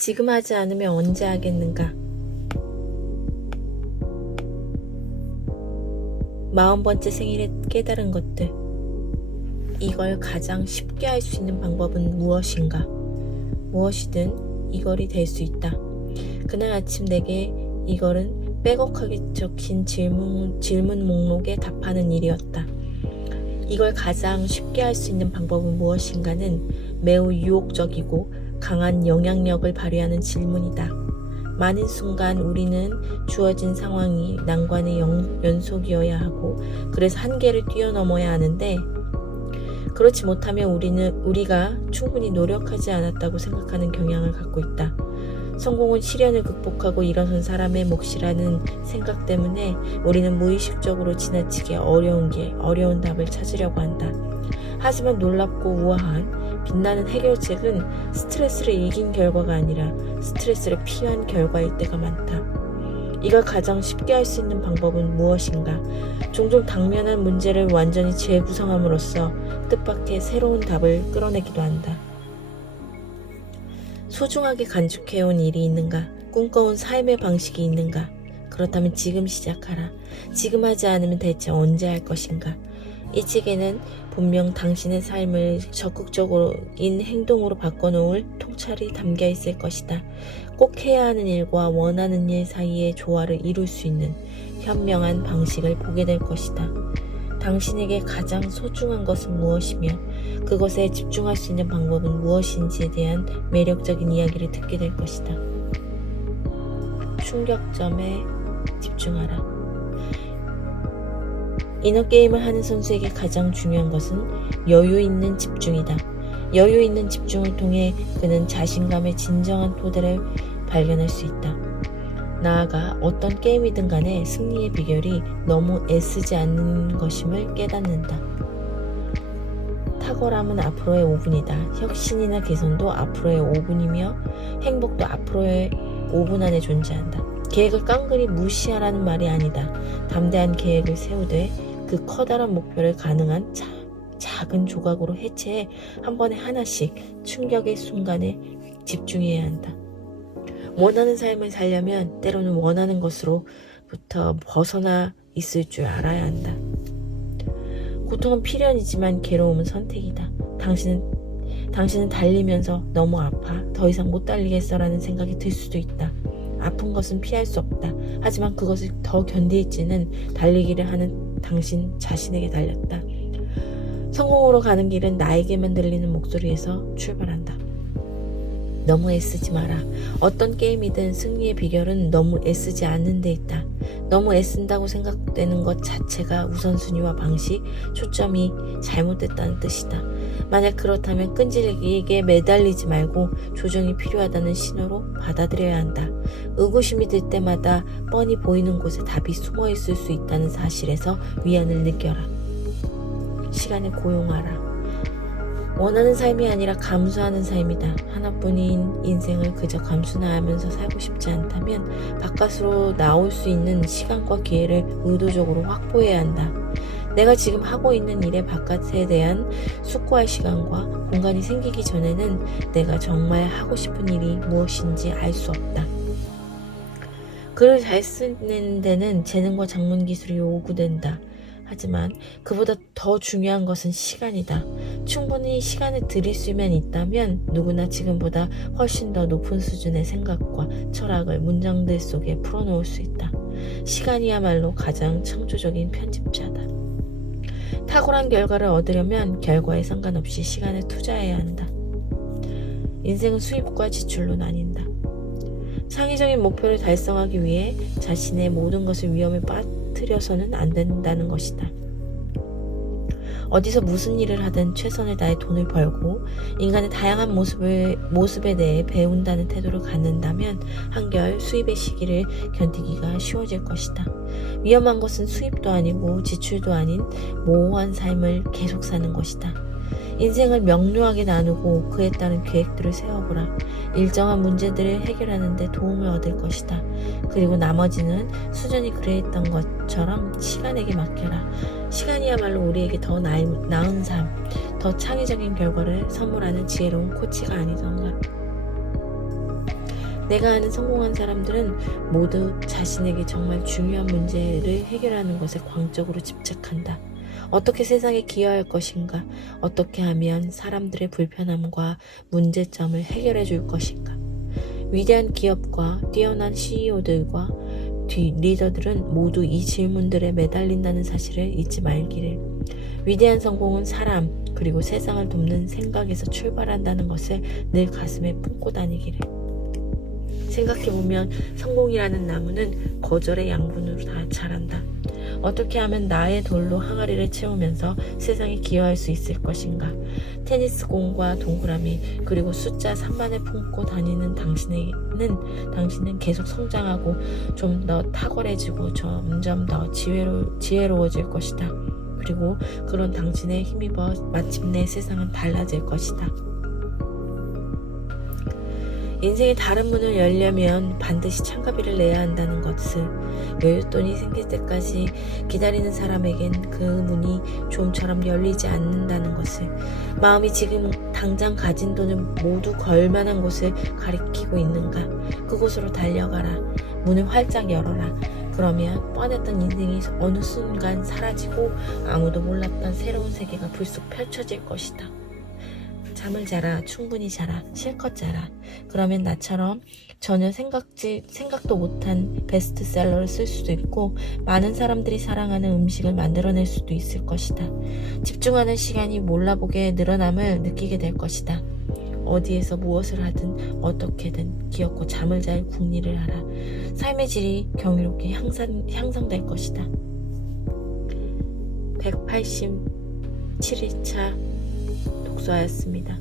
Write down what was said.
지금 하지 않으면 언제 하겠는가? 40번째 생일에 깨달은 것들. 이걸 가장 쉽게 할 수 있는 방법은 무엇인가? 무엇이든 이걸이 될 수 있다. 그날 아침 내게 이걸은 빼곡하게 적힌 질문 목록에 답하는 일이었다. 이걸 가장 쉽게 할 수 있는 방법은 무엇인가는 매우 유혹적이고 강한 영향력을 발휘하는 질문이다. 많은 순간 우리는 주어진 상황이 난관의 연속이어야 하고 그래서 한계를 뛰어넘어야 하는데 그렇지 못하면 우리가 충분히 노력하지 않았다고 생각하는 경향을 갖고 있다. 성공은 시련을 극복하고 일어선 사람의 몫이라는 생각 때문에 우리는 무의식적으로 지나치게 어려운 답을 찾으려고 한다. 하지만 놀랍고 우아한 빛나는 해결책은 스트레스를 이긴 결과가 아니라 스트레스를 피한 결과일 때가 많다. 이걸 가장 쉽게 할 수 있는 방법은 무엇인가? 종종 당면한 문제를 완전히 재구성함으로써 뜻밖의 새로운 답을 끌어내기도 한다. 소중하게 간직해온 일이 있는가? 꿈꿔온 삶의 방식이 있는가? 그렇다면 지금 시작하라. 지금 하지 않으면 대체 언제 할 것인가? 이 책에는 분명 당신의 삶을 적극적인 행동으로 바꿔놓을 통찰이 담겨 있을 것이다. 꼭 해야 하는 일과 원하는 일 사이의 조화를 이룰 수 있는 현명한 방식을 보게 될 것이다. 당신에게 가장 소중한 것은 무엇이며 그것에 집중할 수 있는 방법은 무엇인지에 대한 매력적인 이야기를 듣게 될 것이다. 충격점에 집중하라. 인어게임을 하는 선수에게 가장 중요한 것은 여유 있는 집중이다. 여유 있는 집중을 통해 그는 자신감의 진정한 토대를 발견할 수 있다. 나아가 어떤 게임이든 간에 승리의 비결이 너무 애쓰지 않는 것임을 깨닫는다. 탁월함은 앞으로의 5분이다. 혁신이나 개선도 앞으로의 5분이며 행복도 앞으로의 5분 안에 존재한다. 계획을 깡그리 무시하라는 말이 아니다. 담대한 계획을 세우되 그 커다란 목표를 가능한 작은 조각으로 해체해 한 번에 하나씩 충격의 순간에 집중해야 한다. 원하는 삶을 살려면 때로는 원하는 것으로부터 벗어나 있을 줄 알아야 한다. 고통은 필연이지만 괴로움은 선택이다. 당신은 달리면서 너무 아파 더 이상 못 달리겠어라는 생각이 들 수도 있다. 아픈 것은 피할 수 없다. 하지만 그것을 더 견딜지는 달리기를 하는 당신 자신에게 달렸다. 성공으로 가는 길은 나에게만 들리는 목소리에서 출발한다. 너무 애쓰지 마라. 어떤 게임이든 승리의 비결은 너무 애쓰지 않는 데 있다. 너무 애쓴다고 생각되는 것 자체가 우선순위와 방식, 초점이 잘못됐다는 뜻이다. 만약 그렇다면 끈질기게 매달리지 말고 조정이 필요하다는 신호로 받아들여야 한다. 의구심이 들 때마다 뻔히 보이는 곳에 답이 숨어 있을 수 있다는 사실에서 위안을 느껴라. 시간을 고용하라. 원하는 삶이 아니라 감수하는 삶이다. 하나뿐인 인생을 그저 감수나 하면서 살고 싶지 않다면 바깥으로 나올 수 있는 시간과 기회를 의도적으로 확보해야 한다. 내가 지금 하고 있는 일의 바깥에 대한 숙고할 시간과 공간이 생기기 전에는 내가 정말 하고 싶은 일이 무엇인지 알 수 없다. 글을 잘 쓰는 데는 재능과 작문 기술이 요구된다. 하지만 그보다 더 중요한 것은 시간이다. 충분히 시간을 들일 수만 있다면 누구나 지금보다 훨씬 더 높은 수준의 생각과 철학을 문장들 속에 풀어놓을 수 있다. 시간이야말로 가장 창조적인 편집자다. 탁월한 결과를 얻으려면 결과에 상관없이 시간을 투자해야 한다. 인생은 수입과 지출로 나뉜다. 창의적인 목표를 달성하기 위해 자신의 모든 것을 위험에 빠뜨려서는 안 된다는 것이다. 어디서 무슨 일을 하든 최선을 다해 돈을 벌고 인간의 다양한 모습에 대해 배운다는 태도를 갖는다면 한결 수입의 시기를 견디기가 쉬워질 것이다. 위험한 것은 수입도 아니고 지출도 아닌 모호한 삶을 계속 사는 것이다. 인생을 명료하게 나누고 그에 따른 계획들을 세워보라. 일정한 문제들을 해결하는 데 도움을 얻을 것이다. 그리고 나머지는 수전이 그래했던 것처럼 시간에게 맡겨라. 시간이야말로 우리에게 더 나은 삶, 더 창의적인 결과를 선물하는 지혜로운 코치가 아니던가. 내가 아는 성공한 사람들은 모두 자신에게 정말 중요한 문제를 해결하는 것에 광적으로 집착한다. 어떻게 세상에 기여할 것인가? 어떻게 하면 사람들의 불편함과 문제점을 해결해 줄 것인가? 위대한 기업과 뛰어난 CEO들과 리더들은 모두 이 질문들에 매달린다는 사실을 잊지 말기를. 위대한 성공은 사람 그리고 세상을 돕는 생각에서 출발한다는 것을 늘 가슴에 품고 다니기를. 생각해보면 성공이라는 나무는 거절의 양분으로 다 자란다. 어떻게 하면 나의 돌로 항아리를 채우면서 세상에 기여할 수 있을 것인가? 테니스 공과 동그라미 그리고 숫자 3만을 품고 다니는 당신은 계속 성장하고 좀 더 탁월해지고 점점 더 지혜로워질 것이다. 그리고 그런 당신에 힘입어 마침내 세상은 달라질 것이다. 인생의 다른 문을 열려면 반드시 참가비를 내야 한다는 것을, 여윳돈이 생길 때까지 기다리는 사람에겐 그 문이 좀처럼 열리지 않는다는 것을, 마음이 지금 당장 가진 돈을 모두 걸 만한 곳을 가리키고 있는가? 그곳으로 달려가라. 문을 활짝 열어라. 그러면 뻔했던 인생이 어느 순간 사라지고 아무도 몰랐던 새로운 세계가 불쑥 펼쳐질 것이다. 잠을 자라. 충분히 자라. 실컷 자라. 그러면 나처럼 전혀 생각도 못한 베스트셀러를 쓸 수도 있고 많은 사람들이 사랑하는 음식을 만들어낼 수도 있을 것이다. 집중하는 시간이 몰라보게 늘어남을 느끼게 될 것이다. 어디에서 무엇을 하든 어떻게든 기어코 잠을 잘 궁리를 하라. 삶의 질이 경이롭게 향상될 것이다. 187일차 독서하였습니다.